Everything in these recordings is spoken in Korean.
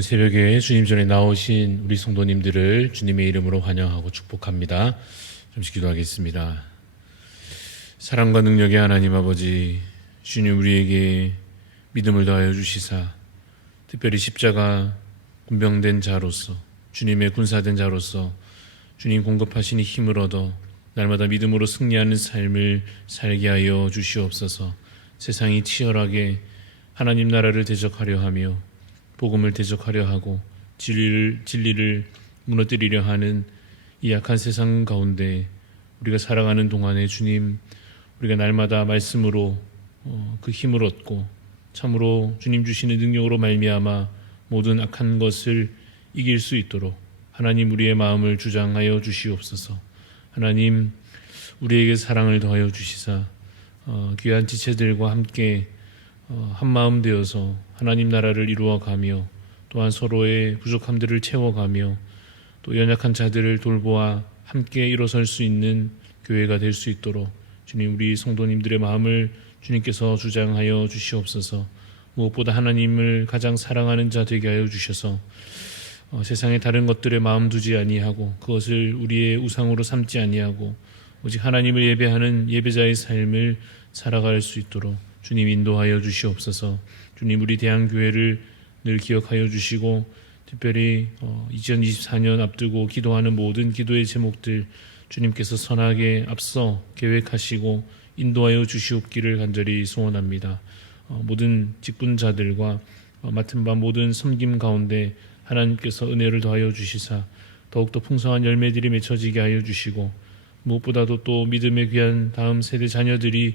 오늘 새벽에 주님 전에 나오신 우리 성도님들을 주님의 이름으로 환영하고 축복합니다. 잠시 기도하겠습니다. 사랑과 능력의 하나님 아버지, 주님 우리에게 믿음을 더하여 주시사 특별히 십자가 군병된 자로서, 주님의 군사된 자로서 주님 공급하시니 힘을 얻어 날마다 믿음으로 승리하는 삶을 살게 하여 주시옵소서. 세상이 치열하게 하나님 나라를 대적하려 하며 복음을 대적하려 하고 진리를 무너뜨리려 하는 이 약한 세상 가운데 우리가 살아가는 동안에 주님, 우리가 날마다 말씀으로 그 힘을 얻고 참으로 주님 주시는 능력으로 말미암아 모든 악한 것을 이길 수 있도록 하나님 우리의 마음을 주장하여 주시옵소서. 하나님 우리에게 사랑을 더하여 주시사 귀한 지체들과 함께 한마음 되어서 하나님 나라를 이루어가며 또한 서로의 부족함들을 채워가며 또 연약한 자들을 돌보아 함께 일어설 수 있는 교회가 될 수 있도록 주님 우리 성도님들의 마음을 주님께서 주장하여 주시옵소서. 무엇보다 하나님을 가장 사랑하는 자 되게 하여 주셔서 세상의 다른 것들에 마음 두지 아니하고 그것을 우리의 우상으로 삼지 아니하고 오직 하나님을 예배하는 예배자의 삶을 살아갈 수 있도록 주님 인도하여 주시옵소서. 주님 우리 대한교회를 늘 기억하여 주시고 특별히 2024년 앞두고 기도하는 모든 기도의 제목들 주님께서 선하게 앞서 계획하시고 인도하여 주시옵기를 간절히 소원합니다. 모든 직분자들과 맡은 바 모든 섬김 가운데 하나님께서 은혜를 더하여 주시사 더욱더 풍성한 열매들이 맺혀지게 하여 주시고 무엇보다도 또 믿음의 귀한 다음 세대 자녀들이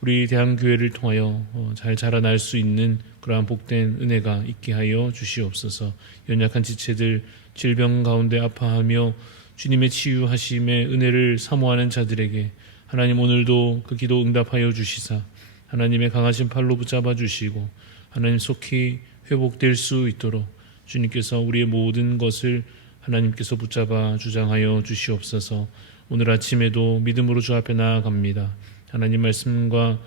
우리 대한교회를 통하여 잘 자라날 수 있는 그러한 복된 은혜가 있게 하여 주시옵소서. 연약한 지체들 질병 가운데 아파하며 주님의 치유하심의 은혜를 사모하는 자들에게 하나님 오늘도 그 기도 응답하여 주시사 하나님의 강하신 팔로 붙잡아 주시고 하나님 속히 회복될 수 있도록 주님께서 우리의 모든 것을 하나님께서 붙잡아 주장하여 주시옵소서. 오늘 아침에도 믿음으로 주 앞에 나아갑니다. 하나님 말씀과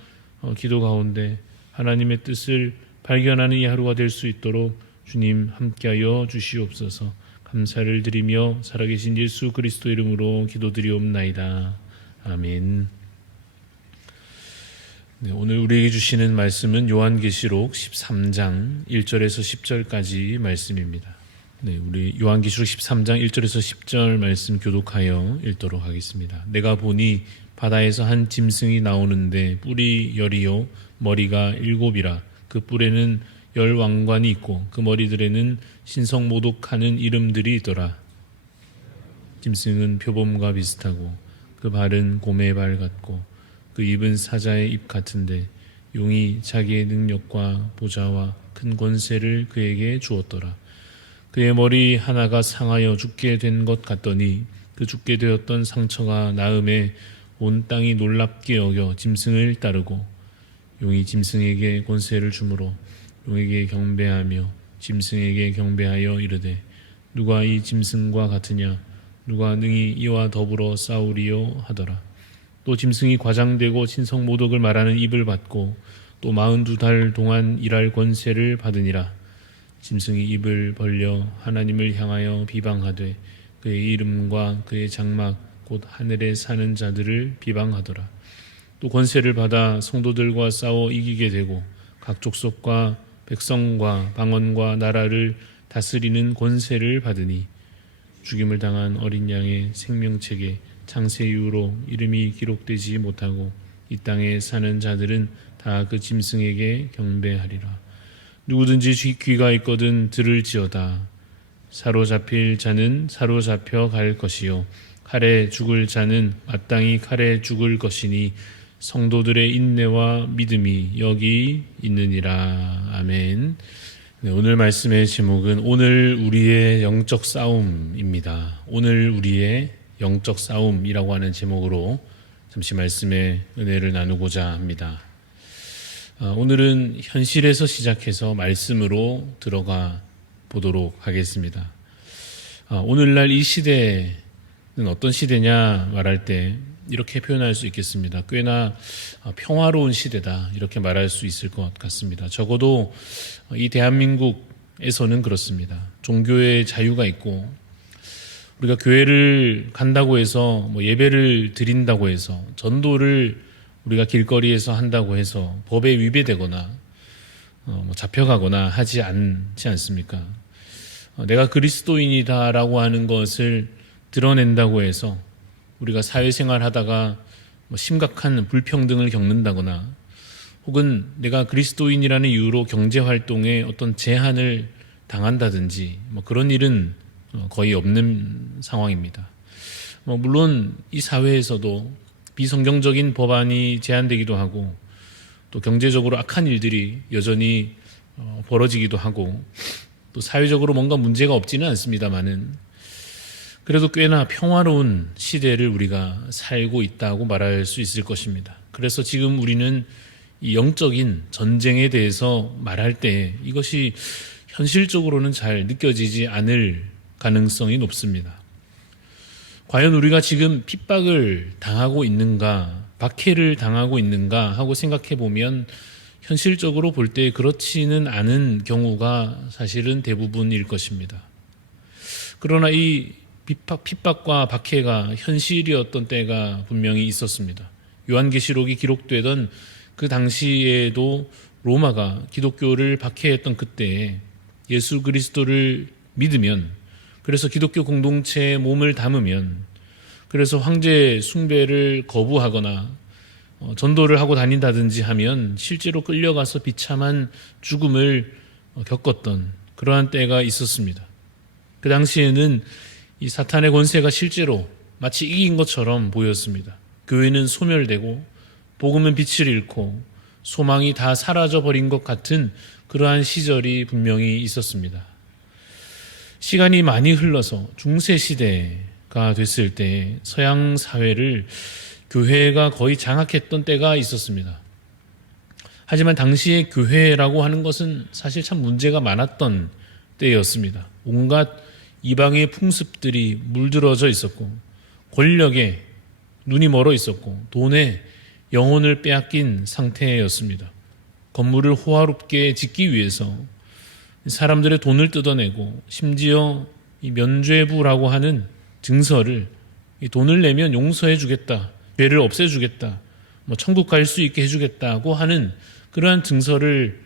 기도 가운데 하나님의 뜻을 발견하는 이 하루가 될 수 있도록 주님 함께하여 주시옵소서. 감사를 드리며 살아계신 예수 그리스도 이름으로 기도드리옵나이다. 아멘. 네, 오늘 우리에게 주시는 말씀은 요한계시록 13장 1절에서 10절까지 말씀입니다. 네, 우리 요한계시록 13장 1절에서 10절 말씀 교독하여 읽도록 하겠습니다. 내가 보니 바다에서 한 짐승이 나오는데 뿔이 10이요 머리가 7이라. 그 뿔에는 10왕관이 있고 그 머리들에는 신성모독하는 이름들이 있더라. 짐승은 표범과 비슷하고 그 발은 곰의 발 같고 그 입은 사자의 입 같은데 용이 자기의 능력과 보좌와 큰 권세를 그에게 주었더라. 그의 머리 하나가 상하여 죽게 된 것 같더니 그 죽게 되었던 상처가 나음에 온 땅이 놀랍게 여겨 짐승을 따르고 용이 짐승에게 권세를 주므로 용에게 경배하며 짐승에게 경배하여 이르되 누가 이 짐승과 같으냐 누가 능히 이와 더불어 싸우리요 하더라. 또 짐승이 과장되고 신성모독을 말하는 입을 받고 또 42달 동안 일할 권세를 받으니라. 짐승이 입을 벌려 하나님을 향하여 비방하되 그의 이름과 그의 장막 곧 하늘에 사는 자들을 비방하더라. 또 권세를 받아 성도들과 싸워 이기게 되고 각 족속과 백성과 방언과 나라를 다스리는 권세를 받으니 죽임을 당한 어린 양의 생명책에 창세 이후로 이름이 기록되지 못하고 이 땅에 사는 자들은 다 그 짐승에게 경배하리라. 누구든지 귀가 있거든 들을지어다. 사로잡힐 자는 사로잡혀 갈 것이요 칼에 죽을 자는 마땅히 칼에 죽을 것이니 성도들의 인내와 믿음이 여기 있느니라. 아멘. 네, 오늘 말씀의 제목은 오늘 우리의 영적 싸움입니다. 오늘 우리의 영적 싸움이라고 하는 제목으로 잠시 말씀의 은혜를 나누고자 합니다. 오늘은 현실에서 시작해서 말씀으로 들어가 보도록 하겠습니다. 오늘날 이 시대는 어떤 시대냐 말할 때 이렇게 표현할 수 있겠습니다. 꽤나 평화로운 시대다 이렇게 말할 수 있을 것 같습니다. 적어도 이 대한민국 세상에서는 그렇습니다. 종교의 자유가 있고 우리가 교회를 간다고 해서 예배를 드린다고 해서 전도를 우리가 길거리에서 한다고 해서 법에 위배되거나 잡혀가거나 하지 않지 않습니까? 내가 그리스도인이다라고 하는 것을 드러낸다고 해서 우리가 사회생활 하다가 심각한 불평등을 겪는다거나 혹은 내가 그리스도인이라는 이유로 경제활동에 어떤 제한을 당한다든지 그런 일은 거의 없는 상황입니다. 물론 이 사회에서도 비성경적인 법안이 제한되기도 하고 또 경제적으로 악한 일들이 여전히 벌어지기도 하고 또 사회적으로 뭔가 문제가 없지는 않습니다만은 그래도 꽤나 평화로운 시대를 우리가 살고 있다고 말할 수 있을 것입니다. 그래서 지금 우리는 이 영적인 전쟁에 대해서 말할 때 이것이 현실적으로는 잘 느껴지지 않을 가능성이 높습니다. 과연 우리가 지금 핍박을 당하고 있는가, 박해를 당하고 있는가 하고 생각해 보면 현실적으로 볼 때 그렇지는 않은 경우가 사실은 대부분일 것입니다. 그러나 이 핍박과 박해가 현실이었던 때가 분명히 있었습니다. 요한계시록이 기록되던 그 당시에도 로마가 기독교를 박해했던 그때에 예수 그리스도를 믿으면, 그래서 기독교 공동체에 몸을 담으면, 그래서 황제 숭배를 거부하거나 전도를 하고 다닌다든지 하면 실제로 끌려가서 비참한 죽음을 겪었던 그러한 때가 있었습니다. 그 당시에는 이 사탄의 권세가 실제로 마치 이긴 것처럼 보였습니다. 교회는 소멸되고 복음은 빛을 잃고 소망이 다 사라져버린 것 같은 그러한 시절이 분명히 있었습니다. 시간이 많이 흘러서 중세시대가 됐을 때 서양 사회를 교회가 거의 장악했던 때가 있었습니다. 하지만 당시의 교회라고 하는 것은 사실 참 문제가 많았던 때였습니다. 온갖 이방의 풍습들이 물들어져 있었고 권력에 눈이 멀어 있었고 돈에 영혼을 빼앗긴 상태였습니다. 건물을 호화롭게 짓기 위해서 사람들의 돈을 뜯어내고 심지어 이 면죄부라고 하는 증서를 이 돈을 내면 용서해 주겠다, 죄를 없애주겠다, 천국 갈 수 있게 해주겠다고 하는 그러한 증서를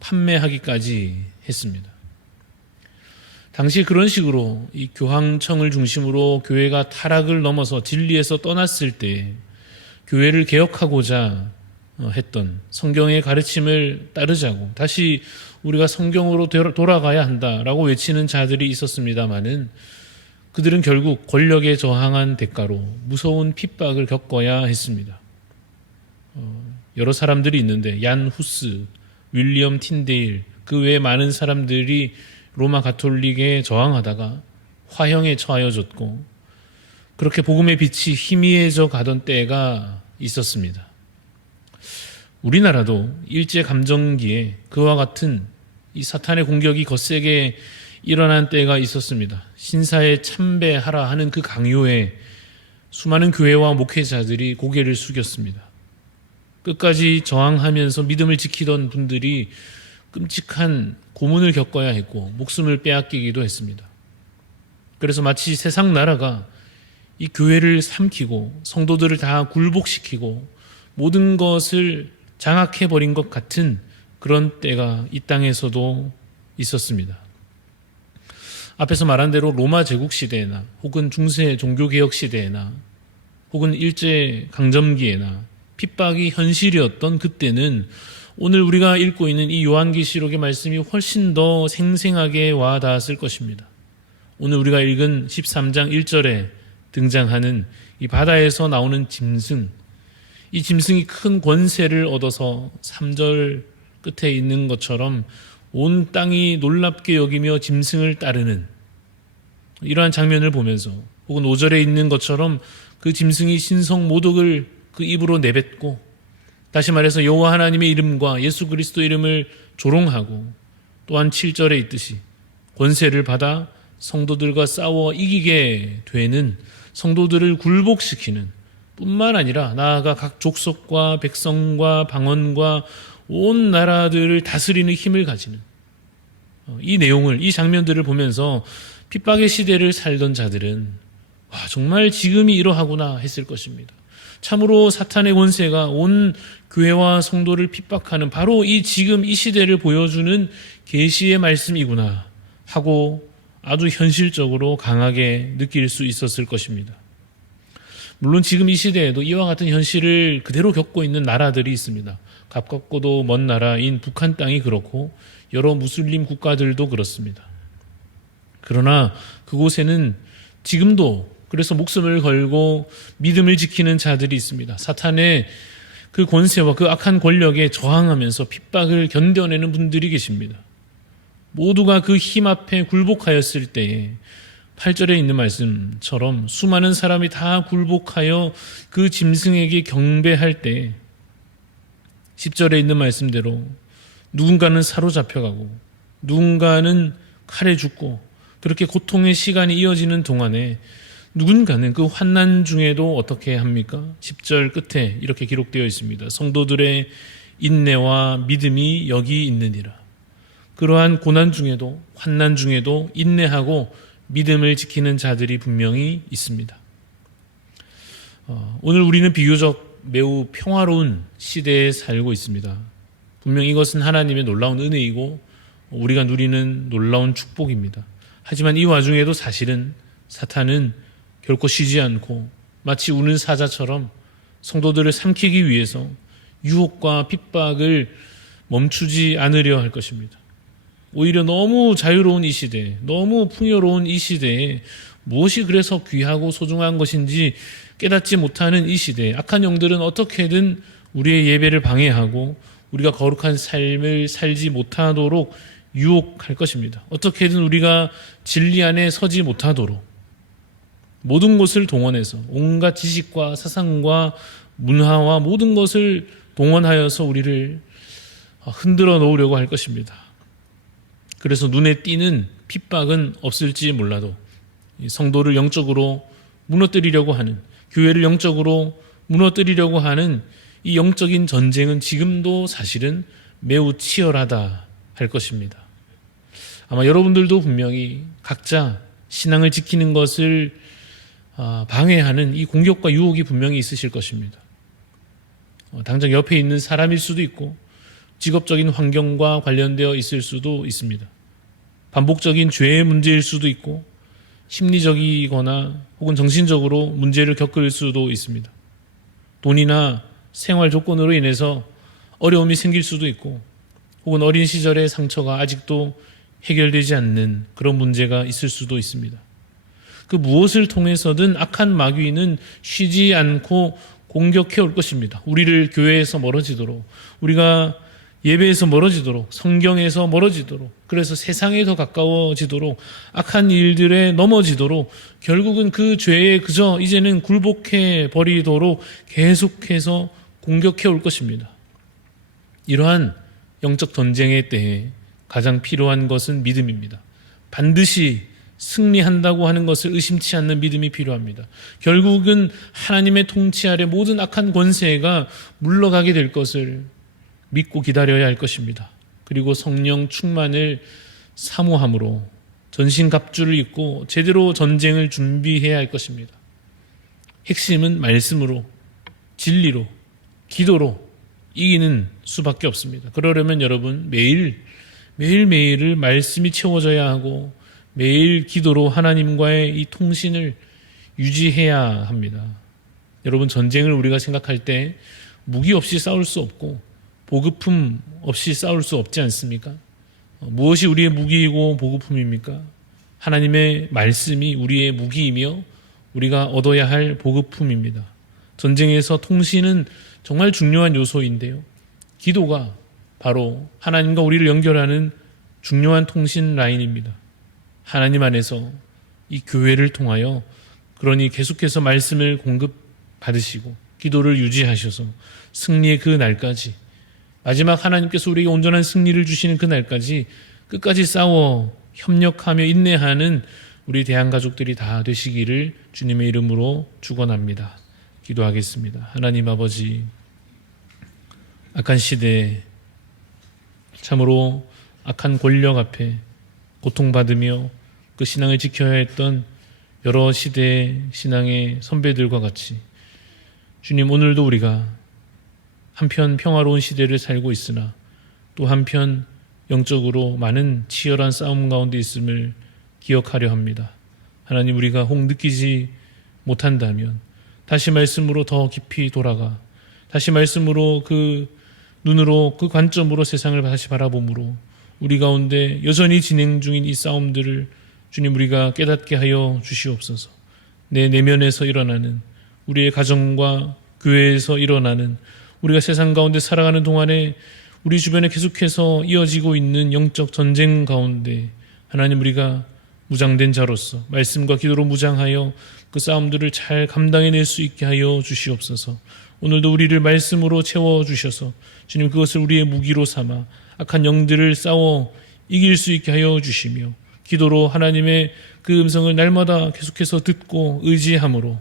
판매하기까지 했습니다. 당시 그런 식으로 이 교황청을 중심으로 교회가 타락을 넘어서 진리에서 떠났을 때 교회를 개혁하고자 했던 성경의 가르침을 따르자고 다시 우리가 성경으로 돌아가야 한다라고 외치는 자들이 있었습니다마는 그들은 결국 권력에 저항한 대가로 무서운 핍박을 겪어야 했습니다. 여러 사람들이 있는데 얀 후스, 윌리엄 틴데일, 그 외에 많은 사람들이 로마 가톨릭에 저항하다가 화형에 처하여졌고 그렇게 복음의 빛이 희미해져 가던 때가 있었습니다. 우리나라도 일제감정기에 그와 같은 이 사탄의 공격이 거세게 일어난 때가 있었습니다. 신사에 참배하라 하는 그 강요에 수많은 교회와 목회자들이 고개를 숙였습니다. 끝까지 저항하면서 믿음을 지키던 분들이 끔찍한 고문을 겪어야 했고 목숨을 빼앗기기도 했습니다. 그래서 마치 세상 나라가 이 교회를 삼키고 성도들을 다 굴복시키고 모든 것을 장악해버린 것 같은 그런 때가 이 땅에서도 있었습니다. 앞에서 말한 대로 로마 제국 시대나 혹은 중세 종교개혁 시대나 혹은 일제강점기에나 핍박이 현실이었던 그때는 오늘 우리가 읽고 있는 이 요한계시록의 말씀이 훨씬 더 생생하게 와 닿았을 것입니다. 오늘 우리가 읽은 13장 1절에 등장하는 이 바다에서 나오는 짐승, 이 짐승이 큰 권세를 얻어서 3절 끝에 있는 것처럼 온 땅이 놀랍게 여기며 짐승을 따르는 이러한 장면을 보면서 혹은 5절에 있는 것처럼 그 짐승이 신성 모독을 그 입으로 내뱉고 다시 말해서 여호와 하나님의 이름과 예수 그리스도 이름을 조롱하고 또한 7절에 있듯이 권세를 받아 성도들과 싸워 이기게 되는 성도들을 굴복시키는 뿐만 아니라 나아가 각 족속과 백성과 방언과 온 나라들을 다스리는 힘을 가지는 이 내용을, 이 장면들을 보면서 핍박의 시대를 살던 자들은 와, 정말 지금이 이러하구나 했을 것입니다. 참으로 사탄의 권세가 온 교회와 성도를 핍박하는 바로 이 지금 이 시대를 보여주는 계시의 말씀이구나 하고 아주 현실적으로 강하게 느낄 수 있었을 것입니다. 물론 지금 이 시대에도 이와 같은 현실을 그대로 겪고 있는 나라들이 있습니다. 가깝고도 먼 나라인 북한 땅이 그렇고 여러 무슬림 국가들도 그렇습니다. 그러나 그곳에는 지금도 그래서 목숨을 걸고 믿음을 지키는 자들이 있습니다. 사탄의 그 권세와 그 악한 권력에 저항하면서 핍박을 견뎌내는 분들이 계십니다. 모두가 그 힘 앞에 굴복하였을 때에 8절에 있는 말씀처럼 수많은 사람이 다 굴복하여 그 짐승에게 경배할 때 10절에 있는 말씀대로 누군가는 사로잡혀가고 누군가는 칼에 죽고 그렇게 고통의 시간이 이어지는 동안에 누군가는 그 환난 중에도 어떻게 합니까? 10절 끝에 이렇게 기록되어 있습니다. 성도들의 인내와 믿음이 여기 있느니라. 그러한 고난 중에도 환난 중에도 인내하고 믿음을 지키는 자들이 분명히 있습니다. 오늘 우리는 비교적 매우 평화로운 시대에 살고 있습니다. 분명 이것은 하나님의 놀라운 은혜이고 우리가 누리는 놀라운 축복입니다. 하지만 이 와중에도 사실은 사탄은 결코 쉬지 않고 마치 우는 사자처럼 성도들을 삼키기 위해서 유혹과 핍박을 멈추지 않으려 할 것입니다. 오히려 너무 자유로운 이 시대에, 너무 풍요로운 이 시대에 무엇이 그래서 귀하고 소중한 것인지 깨닫지 못하는 이 시대에 악한 영들은 어떻게든 우리의 예배를 방해하고 우리가 거룩한 삶을 살지 못하도록 유혹할 것입니다. 어떻게든 우리가 진리 안에 서지 못하도록 모든 것을 동원해서 온갖 지식과 사상과 문화와 모든 것을 동원하여서 우리를 흔들어 놓으려고 할 것입니다. 그래서 눈에 띄는 핍박은 없을지 몰라도 성도를 영적으로 무너뜨리려고 하는, 교회를 영적으로 무너뜨리려고 하는 이 영적인 전쟁은 지금도 사실은 매우 치열하다 할 것입니다. 아마 여러분들도 분명히 각자 신앙을 지키는 것을 방해하는 이 공격과 유혹이 분명히 있으실 것입니다. 당장 옆에 있는 사람일 수도 있고 직업적인 환경과 관련되어 있을 수도 있습니다. 반복적인 죄의 문제일 수도 있고 심리적이거나 혹은 정신적으로 문제를 겪을 수도 있습니다. 돈이나 생활 조건으로 인해서 어려움이 생길 수도 있고 혹은 어린 시절의 상처가 아직도 해결되지 않는 그런 문제가 있을 수도 있습니다. 그 무엇을 통해서든 악한 마귀는 쉬지 않고 공격해 올 것입니다. 우리를 교회에서 멀어지도록, 우리가 예배에서 멀어지도록, 성경에서 멀어지도록, 그래서 세상에 더 가까워지도록, 악한 일들에 넘어지도록, 결국은 그 죄에 그저 이제는 굴복해 버리도록 계속해서 공격해 올 것입니다. 이러한 영적 전쟁의 때에 가장 필요한 것은 믿음입니다. 반드시 승리한다고 하는 것을 의심치 않는 믿음이 필요합니다. 결국은 하나님의 통치 아래 모든 악한 권세가 물러가게 될 것을 믿고 기다려야 할 것입니다. 그리고 성령 충만을 사모함으로 전신갑주를 입고 제대로 전쟁을 준비해야 할 것입니다. 핵심은 말씀으로, 진리로, 기도로 이기는 수밖에 없습니다. 그러려면 여러분 매일매일을 말씀이 채워져야 하고 매일 기도로 하나님과의 이 통신을 유지해야 합니다. 여러분, 전쟁을 우리가 생각할 때 무기 없이 싸울 수 없고 보급품 없이 싸울 수 없지 않습니까? 무엇이 우리의 무기이고 보급품입니까? 하나님의 말씀이 우리의 무기이며 우리가 얻어야 할 보급품입니다. 전쟁에서 통신은 정말 중요한 요소인데요. 기도가 바로 하나님과 우리를 연결하는 중요한 통신 라인입니다. 하나님 안에서 이 교회를 통하여 그러니 계속해서 말씀을 공급받으시고 기도를 유지하셔서 승리의 그 날까지, 마지막 하나님께서 우리에게 온전한 승리를 주시는 그 날까지 끝까지 싸워 협력하며 인내하는 우리 대한가족들이 다 되시기를 주님의 이름으로 축원합니다. 기도하겠습니다. 하나님 아버지, 악한 시대에 참으로 악한 권력 앞에 고통받으며 그 신앙을 지켜야 했던 여러 시대의 신앙의 선배들과 같이 주님, 오늘도 우리가 한편 평화로운 시대를 살고 있으나 또 한편 영적으로 많은 치열한 싸움 가운데 있음을 기억하려 합니다. 하나님, 우리가 혹 느끼지 못한다면 다시 말씀으로 더 깊이 돌아가 다시 말씀으로 그 눈으로 그 관점으로 세상을 다시 바라보므로 우리 가운데 여전히 진행 중인 이 싸움들을 주님, 우리가 깨닫게 하여 주시옵소서. 내 내면에서 일어나는 우리의 가정과 교회에서 일어나는 우리가 세상 가운데 살아가는 동안에 우리 주변에 계속해서 이어지고 있는 영적 전쟁 가운데 하나님, 우리가 무장된 자로서 말씀과 기도로 무장하여 그 싸움들을 잘 감당해낼 수 있게 하여 주시옵소서. 오늘도 우리를 말씀으로 채워주셔서 주님, 그것을 우리의 무기로 삼아 악한 영들을 싸워 이길 수 있게 하여 주시며 기도로 하나님의 그 음성을 날마다 계속해서 듣고 의지함으로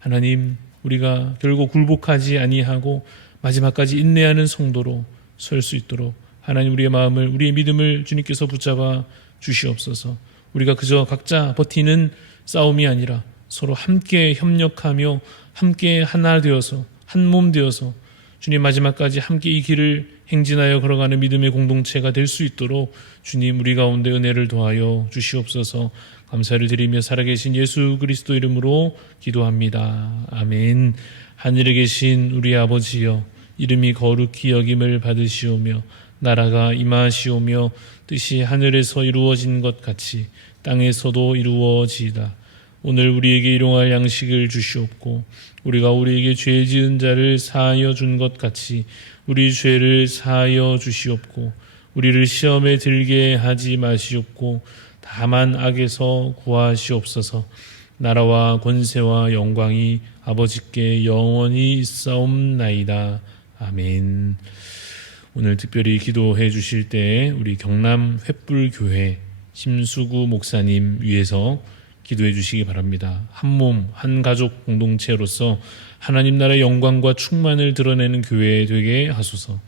하나님, 우리가 결국 굴복하지 아니하고 마지막까지 인내하는 성도로 설 수 있도록 하나님, 우리의 마음을 우리의 믿음을 주님께서 붙잡아 주시옵소서. 우리가 그저 각자 버티는 싸움이 아니라 서로 함께 협력하며 함께 하나 되어서 한 몸 되어서 주님, 마지막까지 함께 이 길을 행진하여 걸어가는 믿음의 공동체가 될 수 있도록 주님, 우리 가운데 은혜를 더하여 주시옵소서. 감사를 드리며 살아계신 예수 그리스도 이름으로 기도합니다. 아멘. 하늘에 계신 우리 아버지여, 이름이 거룩히 여김을 받으시오며 나라가 임하시오며 뜻이 하늘에서 이루어진 것 같이 땅에서도 이루어지이다. 오늘 우리에게 일용할 양식을 주시옵고 우리가 우리에게 죄 지은 자를 사하여 준 것 같이 우리 죄를 사하여 주시옵고 우리를 시험에 들게 하지 마시옵고 다만 악에서 구하시옵소서. 나라와 권세와 영광이 아버지께 영원히 있사옵나이다. 아멘. 오늘 특별히 기도해 주실 때 우리 경남 횃불교회 심수구 목사님 위해서 기도해 주시기 바랍니다. 한 몸, 한 가족 공동체로서 하나님 나라의 영광과 충만을 드러내는 교회 되게 하소서.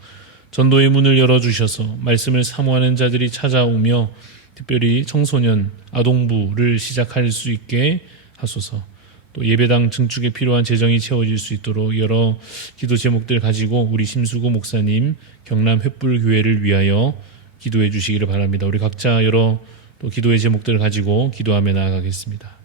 전도의 문을 열어주셔서 말씀을 사모하는 자들이 찾아오며 특별히 청소년, 아동부를 시작할 수 있게 하소서. 또 예배당 증축에 필요한 재정이 채워질 수 있도록 여러 기도 제목들 가지고 우리 심수구 목사님 경남 횃불교회를 위하여 기도해 주시기를 바랍니다. 우리 각자 여러 또 기도의 제목들을 가지고 기도하며 나아가겠습니다.